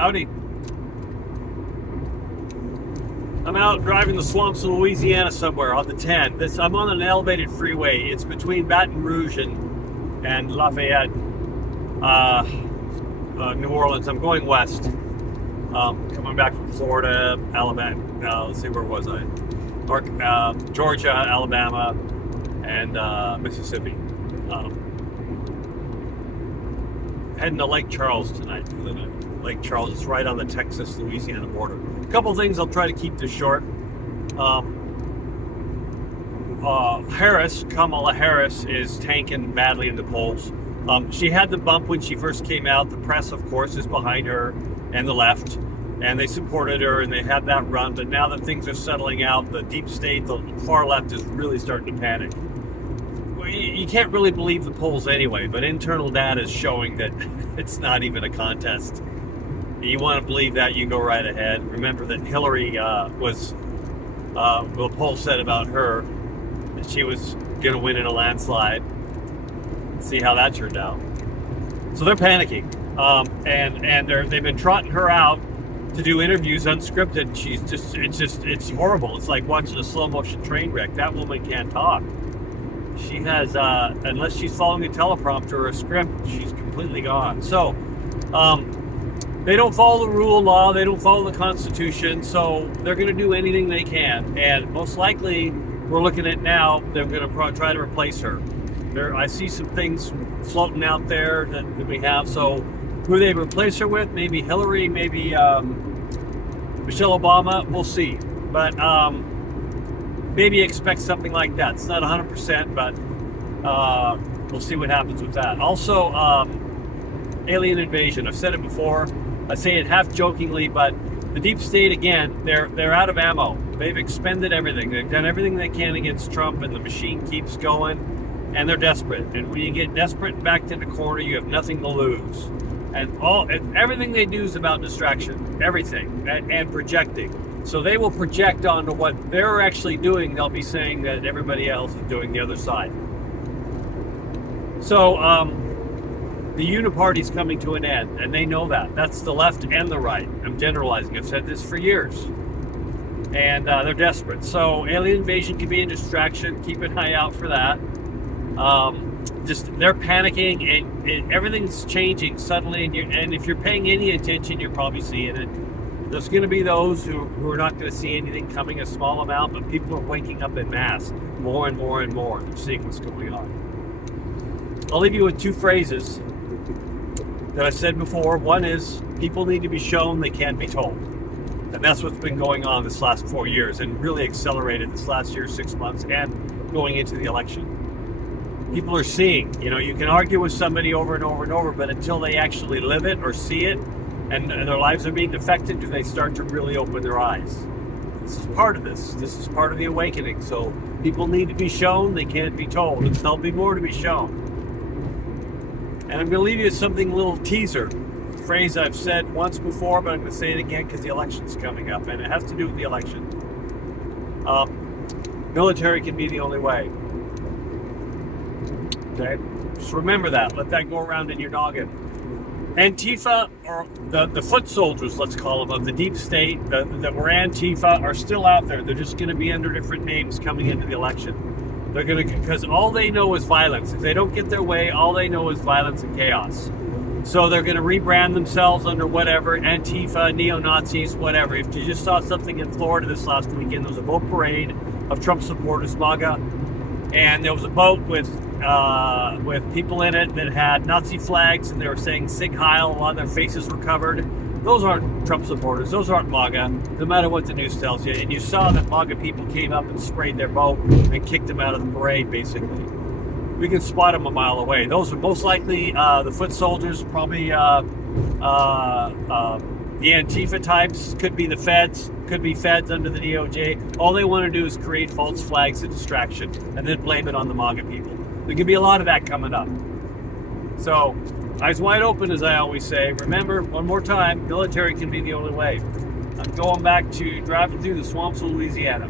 Howdy. I'm out driving the swamps of Louisiana somewhere on the 10. I'm on an elevated freeway. It's between Baton Rouge and Lafayette, New Orleans. I'm going west. Coming back from Florida, Alabama. Let's see, where was I? Georgia, Alabama, and Mississippi. Heading to Lake Charles tonight. Lake Charles is right on the Texas-Louisiana border. A couple things, I'll try to keep this short. Kamala Harris is tanking badly in the polls. She had the bump when she first came out. The press, of course, is behind her, and the left, and they supported her, and they had that run. But now that things are settling out, the deep state, the far left, is really starting to panic. You can't really believe the polls anyway, but internal data is showing that it's not even a contest. You want to believe that, you go right ahead. Remember that Hillary the poll said about her that she was going to win in a landslide. Let's see how that turned out. So they're panicking, and they've been trotting her out to do interviews unscripted. It's horrible. It's like watching a slow motion train wreck. That woman can't talk. She has, unless she's following a teleprompter or a script, she's completely gone. So, they don't follow the rule of law, they don't follow the Constitution, so they're going to do anything they can. And most likely, we're looking at now, they're going to try to replace her. I see some things floating out there that we have. So, who they replace her with? Maybe Hillary, maybe Michelle Obama, we'll see. But, maybe expect something like that. It's not 100%, but we'll see what happens with that. Also, alien invasion. I've said it before. I say it half jokingly, but the deep state, again, they're out of ammo. They've expended everything. They've done everything they can against Trump, and the machine keeps going, and they're desperate. And when you get desperate and backed in the corner, you have nothing to lose. And everything they do is about distraction. Everything. And projecting. So they will project onto what they're actually doing. They'll be saying that everybody else is doing the other side. So the uniparty's coming to an end, and they know that. That's the left and the right. I'm generalizing. I've said this for years. And they're desperate. So alien invasion can be a distraction. Keep an eye out for that. They're panicking, and everything's changing suddenly. And if you're paying any attention, you're probably seeing it. There's going to be those who are not going to see anything coming, a small amount, but people are waking up en masse, more and more and more. They're seeing what's going on. I'll leave you with two phrases that I said before. One is, people need to be shown, they can't be told. And that's what's been going on this last 4 years, and really accelerated this last year, 6 months, and going into the election. People are seeing. You can argue with somebody over and over and over, but until they actually live it or see it, and their lives are being affected, do they start to really open their eyes? This is part of this. This is part of the awakening. So people need to be shown, they can't be told. And there'll be more to be shown. And I'm going to leave you with something, a little teaser. A phrase I've said once before, but I'm going to say it again because the election's coming up, and it has to do with the election. Military can be the only way. Okay? Just remember that. Let that go around in your noggin. Antifa, or the foot soldiers, let's call them, of the deep state that were Antifa, are still out there. They're just going to be under different names coming into the election. They're going to, because all they know is violence. If they don't get their way, all they know is violence and chaos. So they're going to rebrand themselves under whatever, Antifa, neo-Nazis, whatever. If you just saw something in Florida this last weekend, there was a boat parade of Trump supporters, MAGA, and there was a boat with people in it that had Nazi flags, and they were saying Sig Heil. A lot of their faces were covered. Those aren't Trump supporters. Those aren't MAGA, no matter what the news tells you. And you saw that MAGA people came up and sprayed their boat and kicked them out of the parade, basically. We can spot them a mile away. Those are most likely the foot soldiers, probably the Antifa types, could be the feds, could be feds under the DOJ. All they want to do is create false flags of distraction and then blame it on the MAGA people. There could be a lot of that coming up. So, eyes wide open, as I always say. Remember, one more time, military can be the only way. I'm going back to driving through the swamps of Louisiana.